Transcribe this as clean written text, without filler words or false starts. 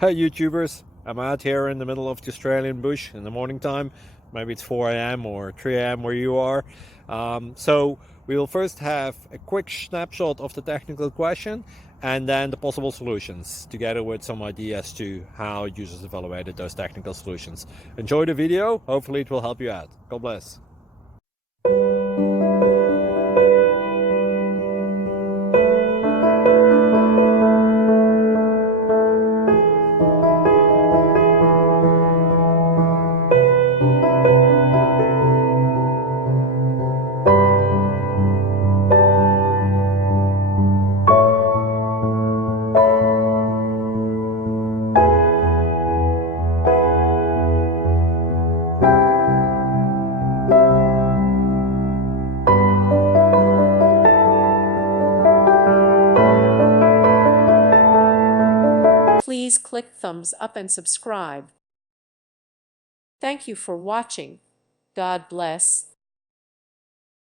Hey YouTubers, I'm out here in the middle of the Australian bush in the morning time. Maybe it's 4 a.m. or 3 a.m. where you are. So we will first have a quick snapshot of the technical question and then the possible solutions, together with some ideas to how users evaluated those technical solutions. Enjoy the video, hopefully it will help you out. God bless. Please click thumbs up and subscribe. Thank you for watching. God bless.